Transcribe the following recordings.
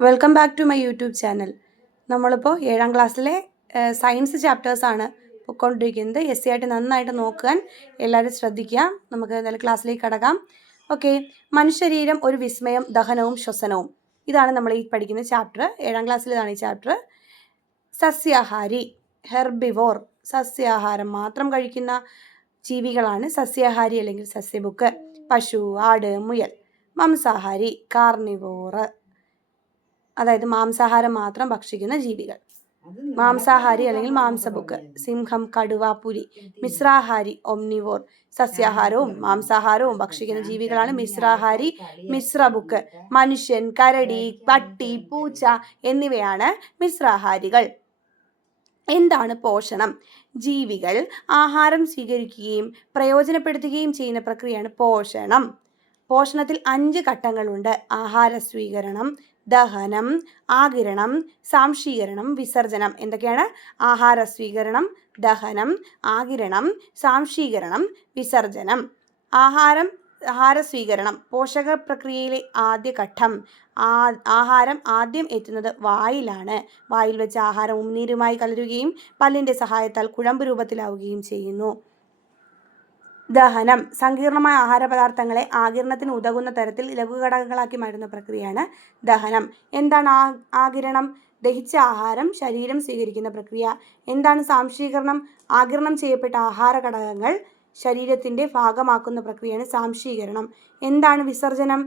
Welcome back to my YouTube channel. നമ്മളിപ്പോൾ 7ാം ക്ലാസ്സിലെ സയൻസ് ചാപ്റ്റേഴ്സാണ് പൊയ്ക്കൊണ്ടിരിക്കുന്നത്. എസ് സി ആയിട്ട് നന്നായിട്ട് നോക്കാൻ എല്ലാവരും ശ്രദ്ധിക്കുക. നമുക്ക് എന്തായാലും ക്ലാസ്സിലേക്ക് കടക്കാം. ഓക്കെ, മനുഷ്യശരീരം ഒരു വിസ്മയം, ദഹനവും ശ്വസനവും. ഇതാണ് നമ്മൾ ഈ പഠിക്കുന്ന ചാപ്റ്റർ. 7ാം ക്ലാസ്സിലാണ് ഈ ചാപ്റ്റർ. സസ്യാഹാരി, ഹെർബിവോർ, സസ്യാഹാരം മാത്രം കഴിക്കുന്ന ജീവികളാണ് സസ്യാഹാരി അല്ലെങ്കിൽ സസ്യബുക്ക്. പശു, ആട്, മുയൽ. മാംസാഹാരി, കാർണിവോറ്, അതായത് മാംസാഹാരം മാത്രം ഭക്ഷിക്കുന്ന ജീവികൾ. മാംസാഹാരി അല്ലെങ്കിൽ മാംസബുക്ക്. സിംഹം, കടുവ, പുലി. മിശ്രാഹാരി, ഒംനിവോർ. സസ്യാഹാരവും മാംസാഹാരവും ഭക്ഷിക്കുന്ന ജീവികളാണ് മിശ്രാഹാരി, മിശ്രബുക്ക്. മനുഷ്യൻ, കരടി, പട്ടി, പൂച്ച എന്നിവയാണ് മിശ്രാഹാരികൾ. എന്താണ് പോഷണം? ജീവികൾ ആഹാരം സ്വീകരിക്കുകയും പ്രയോജനപ്പെടുത്തുകയും ചെയ്യുന്ന പ്രക്രിയയാണ് പോഷണം. പോഷണത്തിൽ 5 ഘട്ടങ്ങളുണ്ട്. ആഹാര സ്വീകരണം, ദഹനം, ആഗിരണം, സാംശീകരണം, വിസർജനം. എന്തൊക്കെയാണ്? ആഹാര സ്വീകരണം, ദഹനം, ആഗിരണം, സാംശീകരണം, വിസർജനം. ആഹാര സ്വീകരണം പോഷക പ്രക്രിയയിലെ ആദ്യ ഘട്ടം. ആഹാരം ആദ്യം എത്തുന്നത് വായിലാണ്. വായിൽ വെച്ച് ആഹാരം ഉമിനീരുമായി കലരുകയും പല്ലിൻ്റെ സഹായത്താൽ കുഴമ്പ് രൂപത്തിലാവുകയും ചെയ്യുന്നു. ദഹനം സങ്കീർണമായ ആഹാരപദാർത്ഥങ്ങളെ ആഗിരണത്തിന് ഉതകുന്ന തരത്തിൽ ലഘുഘടകങ്ങളാക്കി മാറ്റുന്ന പ്രക്രിയയാണ് ദഹനം. എന്താണ് ആഗിരണം? ദഹിച്ച ആഹാരം ശരീരം സ്വീകരിക്കുന്ന പ്രക്രിയ. എന്താണ് സാംശീകരണം? ആഗിരണം ചെയ്യപ്പെട്ട ആഹാര ഘടകങ്ങൾ ശരീരത്തിൻ്റെ ഭാഗമാക്കുന്ന പ്രക്രിയയാണ് സാംശീകരണം. എന്താണ് വിസർജനം?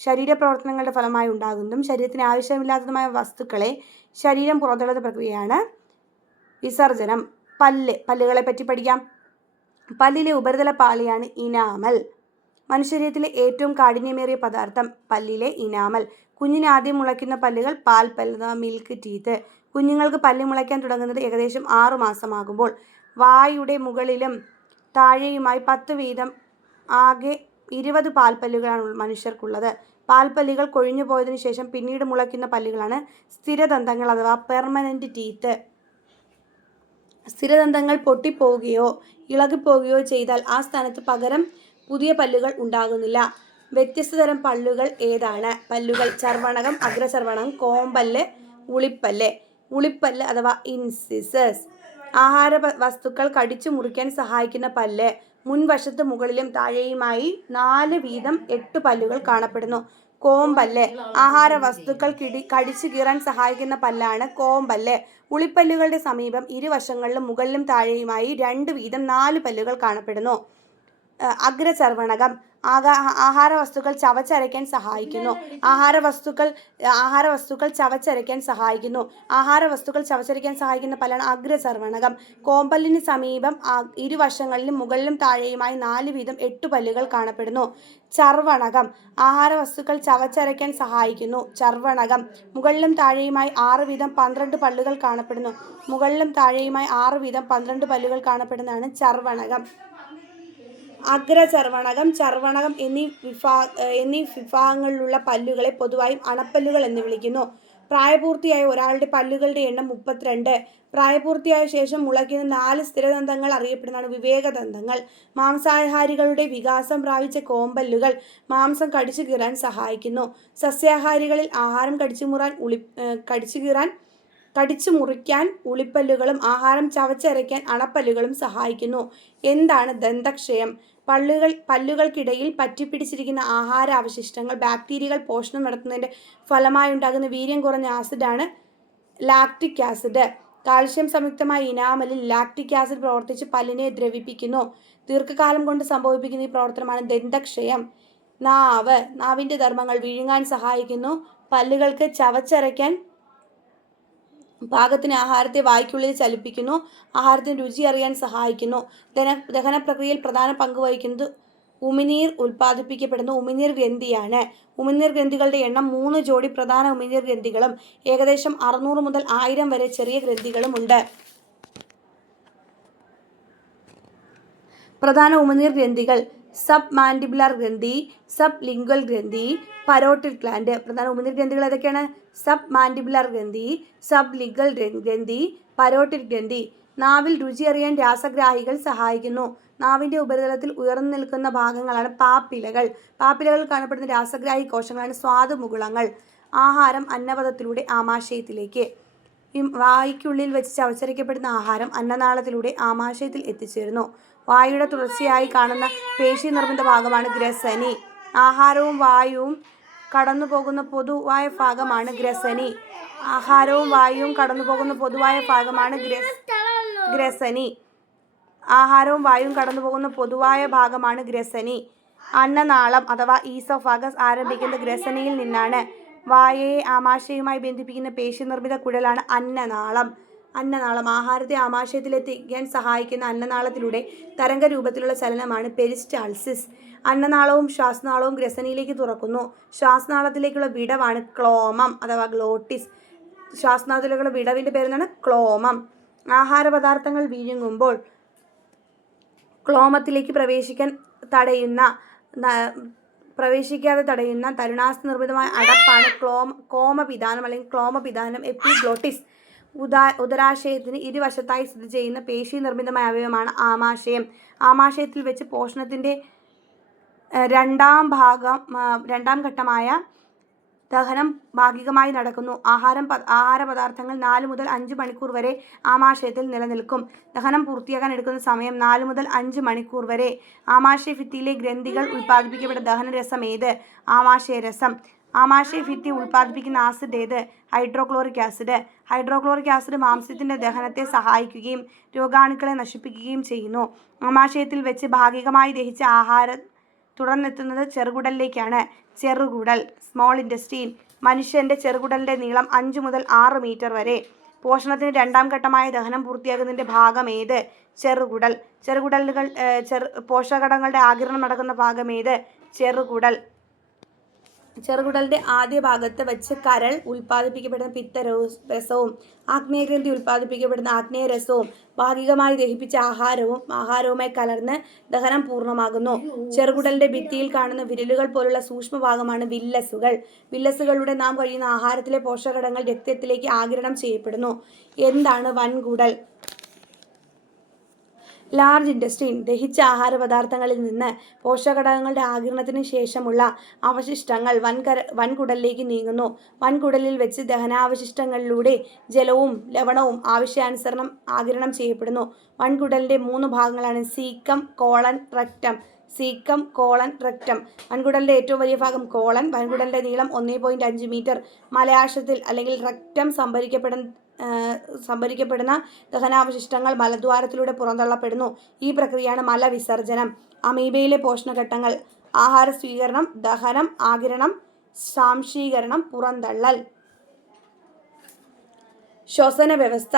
ശരീരപ്രവർത്തനങ്ങളുടെ ഫലമായി ഉണ്ടാകുന്നതും ശരീരത്തിന് ആവശ്യമില്ലാത്തതുമായ വസ്തുക്കളെ ശരീരം പുറന്തള്ളുന്ന പ്രക്രിയയാണ് വിസർജനം. പല്ലുകളെ പറ്റി പഠിക്കാം. പല്ലിലെ ഉപരിതല പാളിയാണ് ഇനാമൽ. മനുഷ്യശരീരത്തിലെ ഏറ്റവും കാഠിന്യമേറിയ പദാർത്ഥം പല്ലിലെ ഇനാമൽ. കുഞ്ഞിന് ആദ്യം മുളയ്ക്കുന്ന പല്ലുകൾ പാൽപ്പല്ല്, മിൽക്ക് ടീത്ത്. കുഞ്ഞുങ്ങൾക്ക് പല്ല് മുളയ്ക്കാൻ തുടങ്ങുന്നത് ഏകദേശം 6 മാസമാകുമ്പോൾ. വായുടെ മുകളിലും താഴെയുമായി 10 വീതം ആകെ 20 പാൽപ്പല്ലുകളാണ് മനുഷ്യർക്കുള്ളത്. പാൽപ്പല്ലുകൾ കൊഴിഞ്ഞു പോയതിനു ശേഷം പിന്നീട് മുളയ്ക്കുന്ന പല്ലുകളാണ് സ്ഥിരദന്തങ്ങൾ അഥവാ പെർമനന്റ് ടീത്ത്. സ്ഥിരദന്തങ്ങൾ പൊട്ടിപ്പോവുകയോ ഇളകിപ്പോവുകയോ ചെയ്താൽ ആ സ്ഥാനത്ത് പകരം പുതിയ പല്ലുകൾ ഉണ്ടാകുന്നില്ല. വ്യത്യസ്ത തരം പല്ലുകൾ ഏതാണ്? പല്ലുകൾ: ചർവണകം, അഗ്രചർവണകം, കോമ്പല്ല്, ഉളിപ്പല്ല്. ഉളിപ്പല്ല് അഥവാ ഇൻസിസസ്. ആഹാര വസ്തുക്കൾ കടിച്ചു മുറിക്കാൻ സഹായിക്കുന്ന പല്ല്. മുൻവശത്ത് മുകളിലും താഴെയുമായി 4 വീതം 8 പല്ലുകൾ കാണപ്പെടുന്നു. കോമ്പല്ല് ആഹാര വസ്തുക്കൾ കടിച്ചു കീറാൻ സഹായിക്കുന്ന പല്ലാണ് കോമ്പല്ല്. ഉളിപ്പല്ലുകളുടെ സമീപം ഇരുവശങ്ങളിലും മുകളിലും താഴെയുമായി 2 വീതം 4 പല്ലുകൾ കാണപ്പെടുന്നു. അഗ്രചർവണകം ആഹാര വസ്തുക്കൾ ചവച്ചരയ്ക്കാൻ സഹായിക്കുന്നു. ആഹാര വസ്തുക്കൾ ചവച്ചരയ്ക്കാൻ സഹായിക്കുന്ന പല്ലാണ് അഗ്രചർവണകം. കോമ്പല്ലിന് സമീപം ഇരുവശങ്ങളിലും മുകളിലും താഴെയുമായി 4 വീതം 8 പല്ലുകൾ കാണപ്പെടുന്നു. ചർവണകം ആഹാര വസ്തുക്കൾ ചവച്ചരയ്ക്കാൻ സഹായിക്കുന്നു. ചർവണകം മുകളിലും താഴെയുമായി 6 വീതം 12 പല്ലുകൾ കാണപ്പെടുന്നു. മുകളിലും താഴെയുമായി 6 വീതം 12 പല്ലുകൾ കാണപ്പെടുന്നതാണ് ചർവണകം. അഗ്രചർവണകം, ചർവണകം എന്നീ വിഭാഗങ്ങളിലുള്ള പല്ലുകളെ പൊതുവായും അണപ്പല്ലുകൾ എന്ന് വിളിക്കുന്നു. പ്രായപൂർത്തിയായ ഒരാളുടെ പല്ലുകളുടെ എണ്ണം 32. പ്രായപൂർത്തിയായ ശേഷം മുളയ്ക്കുന്ന 4 സ്ഥിരദന്തങ്ങൾ അറിയപ്പെടുന്നതാണ് വിവേകദന്തങ്ങൾ. മാംസാഹാരികളുടെ വികാസം പ്രാപിച്ച കോമ്പല്ലുകൾ മാംസം കടിച്ചു കീറാൻ സഹായിക്കുന്നു. സസ്യാഹാരികളിൽ ആഹാരം കടിച്ചു മുറിക്കാൻ ഉളിപ്പല്ലുകളും ആഹാരം ചവച്ചരയ്ക്കാൻ അണപ്പല്ലുകളും സഹായിക്കുന്നു. എന്താണ് ദന്തക്ഷയം? പല്ലുകൾക്കിടയിൽ പറ്റിപ്പിടിച്ചിരിക്കുന്ന ആഹാര അവശിഷ്ടങ്ങൾ ബാക്ടീരിയകൾ പോഷണം നടത്തുന്നതിൻ്റെ ഫലമായുണ്ടാകുന്ന വീര്യം കുറഞ്ഞ ആസിഡാണ് ലാക്റ്റിക് ആസിഡ്. കാൽഷ്യം സംയുക്തമായ ഇനാമലിൽ ലാക്റ്റിക് ആസിഡ് പ്രവർത്തിച്ച് പല്ലിനെ ദ്രവിപ്പിക്കുന്നു. ദീർഘകാലം കൊണ്ട് സംഭവിപ്പിക്കുന്ന ഈ പ്രവർത്തനമാണ് ദന്തക്ഷയം. നാവിൻ്റെ ധർമ്മങ്ങൾ വിഴുങ്ങാൻ സഹായിക്കുന്നു. പല്ലുകൾക്ക് ചവച്ചരയ്ക്കാൻ പാകത്തിന് ആഹാരത്തെ വായ്ക്കുള്ളിൽ ചലിപ്പിക്കുന്നു. ആഹാരത്തിന് രുചി അറിയാൻ സഹായിക്കുന്നു. ദഹന പ്രക്രിയയിൽ പ്രധാന പങ്ക് വഹിക്കുന്നത് ഉമിനീർ ഉൽപ്പാദിപ്പിക്കപ്പെടുന്ന ഉമിനീർ ഗ്രന്ഥിയാണ്. ഉമിനീർ ഗ്രന്ഥികളുടെ എണ്ണം 3 ജോഡി പ്രധാന ഉമിനീർ ഗ്രന്ഥികളും ഏകദേശം 600 മുതൽ 1000 വരെ ചെറിയ ഗ്രന്ഥികളും ഉണ്ട്. പ്രധാന ഉമിനീർ ഗ്രന്ഥികൾ: സബ് മാൻഡിബുലർ ഗ്രന്ഥി, സബ് ലിംഗ്വൽ ഗ്രന്ഥി, പരോട്ടിഡ് ഗ്ലാൻഡ്. പ്രധാന ഉമിനീർ ഗ്രന്ഥികൾ ഏതൊക്കെയാണ്? സബ് മാൻഡിബുലർ ഗ്രന്ഥി, സബ് ലിംഗ്വൽ ഗ്രന്ഥി, പരോട്ടിഡ് ഗ്രന്ഥി. നാവിൽ രുചി അറിയാൻ രാസഗ്രാഹികൾ സഹായിക്കുന്നു. നാവിൻ്റെ ഉപരിതലത്തിൽ ഉയർന്നു നിൽക്കുന്ന ഭാഗങ്ങളാണ് പാപ്പിലകൾ. പാപ്പിലകളിൽ കാണപ്പെടുന്ന രാസഗ്രാഹി കോശങ്ങളാണ് സ്വാദുമുകുളങ്ങൾ. ആഹാരം അന്നപഥത്തിലൂടെ ആമാശയത്തിലേക്ക്. വായ്ക്കുള്ളിൽ വെച്ച് ചവച്ചരയ്ക്കപ്പെടുന്ന ആഹാരം അന്നനാളത്തിലൂടെ ആമാശയത്തിൽ എത്തിച്ചേരുന്നു. വായുടെ തുടർച്ചയായി കാണുന്ന പേശി നിർമ്മിത ഭാഗമാണ് ഗ്രസനി. ആഹാരവും വായുവും കടന്നുപോകുന്ന പൊതുവായ ഭാഗമാണ് ഗ്രസനി. ആഹാരവും വായുവും കടന്നുപോകുന്ന പൊതുവായ ഭാഗമാണ് ഗ്രസനി. ആഹാരവും വായുവും കടന്നുപോകുന്ന പൊതുവായ ഭാഗമാണ് ഗ്രസനി. അന്നനാളം അഥവാ ഈസോഫാഗസ് ആരംഭിക്കുന്ന ഗ്രസനിയിൽ നിന്നാണ്. വായയെ ആമാശയവുമായി ബന്ധിപ്പിക്കുന്ന പേശി നിർമ്മിത കുഴലാണ് അന്നനാളം. ആഹാരത്തെ ആമാശയത്തിലെത്തിക്കാൻ സഹായിക്കുന്ന അന്നനാളത്തിലൂടെ തരംഗരൂപത്തിലുള്ള ചലനമാണ് പെരിസ്റ്റാൾസിസ്. അന്നനാളവും ശ്വാസനാളവും ഗ്രസനിയിലേക്ക് തുറക്കുന്നു. ശ്വാസനാളത്തിലേക്കുള്ള വിടവാണ് ക്ലോമം അഥവാ ഗ്ലോട്ടിസ്. ശ്വാസനാളത്തിലേക്കുള്ള വിടവിൻ്റെ പേരെന്താണ്? ക്ലോമം. ആഹാരപദാർത്ഥങ്ങൾ വിഴുങ്ങുമ്പോൾ ക്ലോമത്തിലേക്ക് പ്രവേശിക്കാതെ തടയുന്ന തരുണാസ്ഥി നിർമ്മിതമായ അടപ്പാണ് കോമപിധാനം അല്ലെങ്കിൽ ക്ലോമപിധാനം. എപ്പിഗ്ലോട്ടിസ്. ഉദരാശയത്തിന് ഇരുവശത്തായി സ്ഥിതി ചെയ്യുന്ന പേശി നിർമ്മിതമായ അവയവമാണ് ആമാശയം. ആമാശയത്തിൽ വെച്ച് പോഷണത്തിൻ്റെ രണ്ടാം ഘട്ടമായ ദഹനം ഭാഗികമായി നടക്കുന്നു. ആഹാരപദാർത്ഥങ്ങൾ 4 മുതൽ 5 മണിക്കൂർ വരെ ആമാശയത്തിൽ നിലനിൽക്കും. ദഹനം പൂർത്തിയാക്കാൻ എടുക്കുന്ന സമയം 4 മുതൽ 5 മണിക്കൂർ വരെ. ആമാശയഭിത്തിയിലെ ഗ്രന്ഥികൾ ഉൽപ്പാദിപ്പിക്കപ്പെടുന്ന ദഹനരസം ഏത്? ആമാശയരസം. ആമാശയഭിത്തി ഉൽപ്പാദിപ്പിക്കുന്ന ആസിഡ് ഏത്? Hydrochloric acid. ഹൈഡ്രോക്ലോറിക് ആസിഡ് മാംസ്യത്തിൻ്റെ ദഹനത്തെ സഹായിക്കുകയും രോഗാണുക്കളെ നശിപ്പിക്കുകയും ചെയ്യുന്നു. ആമാശയത്തിൽ വെച്ച് ഭാഗികമായി ദഹിച്ച ആഹാരം തുടർന്നെത്തുന്നത് ചെറുകുടലിലേക്കാണ്. ചെറുകുടൽ സ്മോൾ ഇൻറ്റസ്റ്റീൻ. മനുഷ്യൻ്റെ ചെറുകുടലിൻ്റെ നീളം 5 മുതൽ 6 മീറ്റർ വരെ. പോഷണത്തിന് രണ്ടാം ഘട്ടമായ ദഹനം പൂർത്തിയാക്കുന്നതിൻ്റെ ഭാഗം ഏത്? ചെറുകുടൽ. പോഷകഘടകങ്ങളുടെ ആഗിരണം നടക്കുന്ന ഭാഗം ഏത്? ചെറുകുടൽ. ചെറുകുടലിൻ്റെ ആദ്യ ഭാഗത്ത് വെച്ച് കരൾ ഉൽപ്പാദിപ്പിക്കപ്പെടുന്ന പിത്തരസവും ആഗ്നേയഗ്രന്ഥി ഉൽപ്പാദിപ്പിക്കപ്പെടുന്ന ആഗ്നേയരസവും ഭാഗികമായി ദഹിപ്പിച്ച ആഹാരവുമായി കലർന്ന് ദഹനം പൂർണ്ണമാകുന്നു. ചെറുകുടലിൻ്റെ ഭിത്തിയിൽ കാണുന്ന വിരലുകൾ പോലുള്ള സൂക്ഷ്മഭാഗമാണ് വില്ലസുകൾ. വില്ലസുകളിലൂടെ നാം കഴിയുന്ന ആഹാരത്തിലെ പോഷകഘടകങ്ങൾ രക്തത്തിലേക്ക് ആഗിരണം ചെയ്യപ്പെടുന്നു. എന്താണ് വൻകുടൽ? ലാർജ് ഇൻറ്റസ്റ്റീൻ. ദഹിച്ച ആഹാരപദാർത്ഥങ്ങളിൽ നിന്ന് പോഷകഘടകങ്ങളുടെ ആഗിരണത്തിന് ശേഷമുള്ള അവശിഷ്ടങ്ങൾ വൻകുടലിലേക്ക് നീങ്ങുന്നു. വൻകുടലിൽ വെച്ച് ദഹനാവശിഷ്ടങ്ങളിലൂടെ ജലവും ലവണവും ആവശ്യാനുസരണം ആഗിരണം ചെയ്യപ്പെടുന്നു. വൻകുടലിൻ്റെ 3 ഭാഗങ്ങളാണ് caecum, colon, rectum. Caecum, colon, rectum. വൻകുടലിൻ്റെ ഏറ്റവും വലിയ ഭാഗം കോളൻ. വൻകുടലിൻ്റെ നീളം 1.5 മീറ്റർ. മലയാശത്തിൽ അല്ലെങ്കിൽ റെക്റ്റം സംഭരിക്കപ്പെടുന്ന ദഹനാവശിഷ്ടങ്ങൾ മലദ്വാരത്തിലൂടെ പുറന്തള്ളപ്പെടുന്നു. ഈ പ്രക്രിയയാണ് മലവിസർജനം. അമീബയിലെ പോഷണഘട്ടങ്ങൾ: ആഹാര സ്വീകരണം, ദഹനം, ആഗിരണം, സ്വാംശീകരണം, പുറന്തള്ളൽ. ശ്വസന വ്യവസ്ഥ: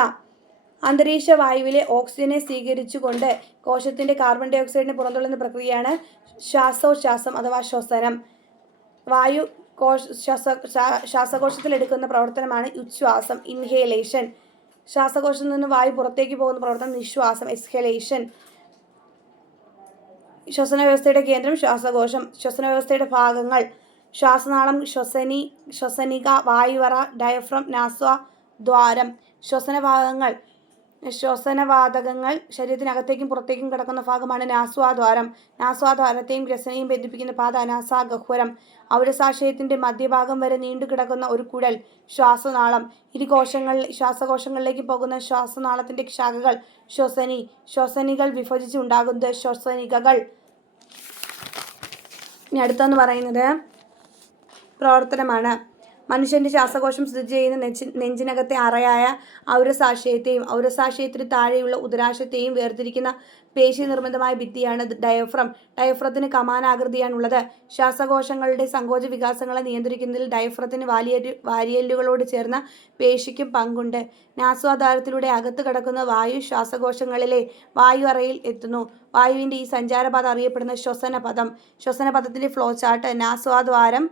അന്തരീക്ഷ വായുവിലെ ഓക്സിജനെ സ്വീകരിച്ചുകൊണ്ട് കോശത്തിൻ്റെ കാർബൺ ഡൈ ഓക്സൈഡിനെ പുറന്തള്ളുന്ന പ്രക്രിയയാണ് ശ്വാസോച്ഛ്വാസം അഥവാ ശ്വസനം. വായു ശ്വാസകോശത്തിൽ എടുക്കുന്ന പ്രവർത്തനമാണ് ഉച്ഛ്വാസം, ഇൻഹേലേഷൻ. ശ്വാസകോശത്തിൽ നിന്ന് വായു പുറത്തേക്ക് പോകുന്ന പ്രവർത്തനം നിശ്വാസം, എക്സ്ഹലേഷൻ. ശ്വസന വ്യവസ്ഥയുടെ കേന്ദ്രം ശ്വാസകോശം. ശ്വസന വ്യവസ്ഥയുടെ ഭാഗങ്ങൾ: ശ്വാസനാളം, ശ്വസനിക, വായുവറ, ഡയഫ്രം, നാസാദ്വാരം. ശ്വസനവാതകങ്ങൾ ശരീരത്തിനകത്തേക്കും പുറത്തേക്കും കടക്കുന്ന ഭാഗമാണ് നാസാദ്വാരം. നാസാദ്വാരത്തെയും ഗ്രസനെയും ബന്ധിപ്പിക്കുന്ന പാത നാസാഗഹ്വരം. ഔരസാശയത്തിൻ്റെ മധ്യഭാഗം വരെ നീണ്ടുകിടക്കുന്ന ഒരു കുഴൽ ശ്വാസനാളം. ശ്വാസകോശങ്ങളിലേക്ക് പോകുന്ന ശ്വാസനാളത്തിൻ്റെ ശാഖകൾ ശ്വസനികൾ വിഭജിച്ച് ഉണ്ടാകുന്നത് ശ്വസനികകൾ. ഇനി അടുത്തെന്ന് പറയുന്നത് പ്രവർത്തനമാണ്. മനുഷ്യൻ്റെ ശ്വാസകോശം സ്ഥിതി ചെയ്യുന്ന നെഞ്ചിനകത്തെ അറയായ ഔരസാശയത്തെയും ഔരസാശയത്തിന് താഴെയുള്ള ഉദരാശയത്തെയും വേർതിരിക്കുന്ന പേശി നിർമ്മിതമായ ഭിത്തിയാണ് ഡയഫ്രം. ഡയഫ്രത്തിന് കമാനാകൃതിയാണുള്ളത്. ശ്വാസകോശങ്ങളുടെ സങ്കോച വികാസങ്ങളെ നിയന്ത്രിക്കുന്നതിൽ ഡയഫ്രത്തിന് വാരിയെല്ലുകളോട് ചേർന്ന പേശിക്കും പങ്കുണ്ട്. നാസാദ്വാരത്തിലൂടെ അകത്ത് കടക്കുന്ന വായു ശ്വാസകോശങ്ങളിലെ വായു അറയിൽ എത്തുന്നു. വായുവിൻ്റെ ഈ സഞ്ചാരപാത അറിയപ്പെടുന്ന ശ്വസനപഥം. ശ്വസനപഥത്തിൻ്റെ ഫ്ലോ ചാർട്ട്: നാസാദ്വാരം,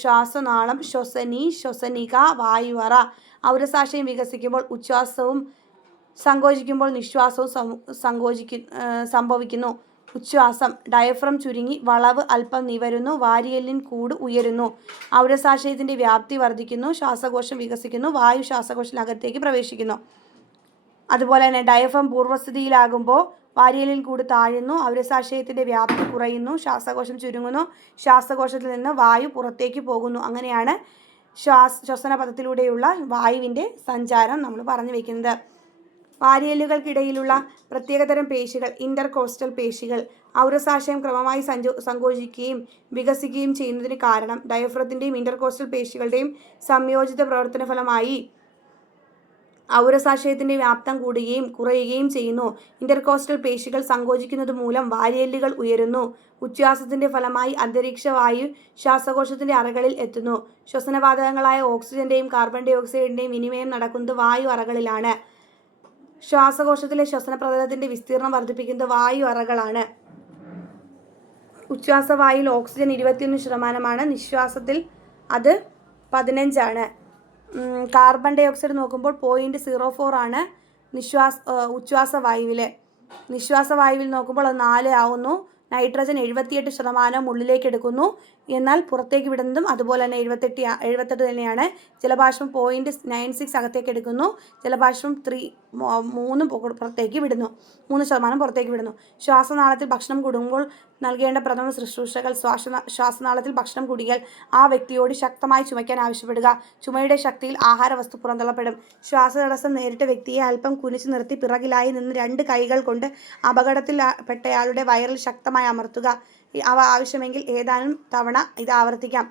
ശ്വാസനാളം, ശ്വസനിക, വായുവറ. ഔരസാശയം വികസിക്കുമ്പോൾ ഉച്ഛ്വാസവും സങ്കോചിക്കുമ്പോൾ നിശ്വാസവും സംഭവിക്കുന്നു. ഉച്ഛ്വാസം: ഡയഫ്രം ചുരുങ്ങി വളവ് അല്പം നിവരുന്നു. വാരിയെല്ലിൻ കൂട് ഉയരുന്നു. ഔരസാശയത്തിൻ്റെ വ്യാപ്തി വർദ്ധിക്കുന്നു. ശ്വാസകോശം വികസിക്കുന്നു. വായു ശ്വാസകോശത്തിനകത്തേക്ക് പ്രവേശിക്കുന്നു. അതുപോലെ തന്നെ ഡയഫ്രം പൂർവ്വസ്ഥിതിയിലാകുമ്പോൾ വാരിയെല്ലിൻ കൂട് താഴുന്നു. ഔരസാശയത്തിൻ്റെ വ്യാപ്തി കുറയുന്നു. ശ്വാസകോശം ചുരുങ്ങുന്നു. ശ്വാസകോശത്തിൽ നിന്ന് വായു പുറത്തേക്ക് പോകുന്നു. അങ്ങനെയാണ് ശ്വസനപഥത്തിലൂടെയുള്ള വായുവിൻ്റെ സഞ്ചാരം നമ്മൾ പറഞ്ഞു വയ്ക്കുന്നത്. വാരിയെല്ലുകൾക്കിടയിലുള്ള പ്രത്യേകതരം പേശികൾ ഇന്റർകോസ്റ്റൽ പേശികൾ ഔരസാശയം ക്രമമായി സങ്കോചിക്കുകയും വികസിക്കുകയും ചെയ്യുന്നതിന് കാരണം ഡയഫ്രത്തിൻ്റെയും ഇന്റർകോസ്റ്റൽ പേശികളുടെയും സംയോജിത പ്രവർത്തന ഫലമായി ഔരസാശയത്തിൻ്റെ വ്യാപ്തം കൂടുകയും കുറയുകയും ചെയ്യുന്നു. ഇന്റർകോസ്റ്റൽ പേശികൾ സങ്കോചിക്കുന്നത് മൂലം വാരിയെല്ലുകൾ ഉയരുന്നു. ഉച്ഛ്വാസത്തിൻ്റെ ഫലമായി അന്തരീക്ഷ വായു ശ്വാസകോശത്തിൻ്റെ അറകളിൽ എത്തുന്നു. ശ്വസനവാതകങ്ങളായ ഓക്സിജന്റെയും കാർബൺ ഡൈ ഓക്സൈഡിൻ്റെയും വിനിമയം നടക്കുന്നത് വായു അറകളിലാണ്. ശ്വാസകോശത്തിലെ ശ്വസനപ്രതലത്തിൻ്റെ വിസ്തീർണം വർദ്ധിപ്പിക്കുന്നത് വായു അറകളാണ്. ഉച്ഛ്വാസവായുവിൽ ഓക്സിജൻ 21%, നിശ്വാസത്തിൽ അത് 15%. കാർബൺ ഡൈ ഓക്സൈഡ് നോക്കുമ്പോൾ 0.04 ആണ് ഉച്ഛ്വാസവായുവിൽ. നിശ്വാസവായുവിൽ നോക്കുമ്പോൾ അത് 4 ആവുന്നു. നൈട്രജൻ 78% ഉള്ളിലേക്ക് എടുക്കുന്നു, എന്നാൽ പുറത്തേക്ക് വിടുന്നതും അതുപോലെ തന്നെ 78 തന്നെയാണ്. ജലബാഷ്പം 0.96 അകത്തേക്ക് എടുക്കുന്നു. ജലബാഷ്പം 3 പുറത്തേക്ക് വിടുന്നു, 3% പുറത്തേക്ക് വിടുന്നു. ശ്വാസനാളത്തിൽ ഭക്ഷണം കൂടുമ്പോൾ നൽകേണ്ട പ്രഥമ ശുശ്രൂഷകൾ. ശ്വാസനാളത്തിൽ ഭക്ഷണം കുടിയാൽ ആ വ്യക്തിയോട് ശക്തമായി ചുമയ്ക്കാൻ ആവശ്യപ്പെടുക. ചുമയുടെ ശക്തിയിൽ ആഹാരവസ്തു പുറന്തള്ളപ്പെടും. ശ്വാസതടസ്സം നേരിട്ട വ്യക്തിയെ അല്പം കുനിച്ചു നിർത്തി പിറകിലായി നിന്ന് 2 കൈകൾ കൊണ്ട് അപകടത്തിൽപ്പെട്ടയാളുടെ വയറിൽ ശക്തമായി അമർത്തുക. ആവശ്യമെങ്കിൽ ഏതാനും തവണ ഇത് ആവർത്തിക്കാം.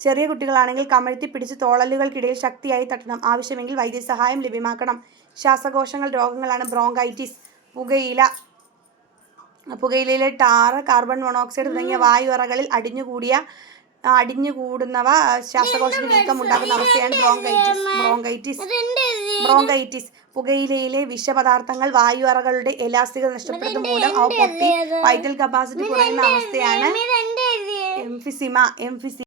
ചെറിയ കുട്ടികളാണെങ്കിൽ കമഴ്ത്തി പിടിച്ച് തോളലുകൾക്കിടയിൽ ശക്തിയായി തട്ടണം. ആവശ്യമെങ്കിൽ വൈദ്യസഹായം ലഭ്യമാക്കണം. ശ്വാസകോശങ്ങൾ രോഗങ്ങളാണ് ബ്രോങ്കൈറ്റിസ്. പുകയിലയിലെ ടാർ, കാർബൺ മോണോക്സൈഡ് തുടങ്ങിയ വായു അറകളിൽ അടിഞ്ഞുകൂടുന്നവ ശ്വാസകോശത്തിന് വീക്കം ഉണ്ടാക്കുന്ന അവസ്ഥയാണ് ബ്രോങ്കൈറ്റിസ്. പുകയിലയിലെ വിഷപദാർത്ഥങ്ങൾ വായു അറകളുടെ എലാസ്റ്റികത നഷ്ടപ്പെടുന്നത് മൂലം അവ പൊട്ടി വൈറ്റൽ കപ്പാസിറ്റി കുറയുന്ന അവസ്ഥയാണ് എംഫിസിമ.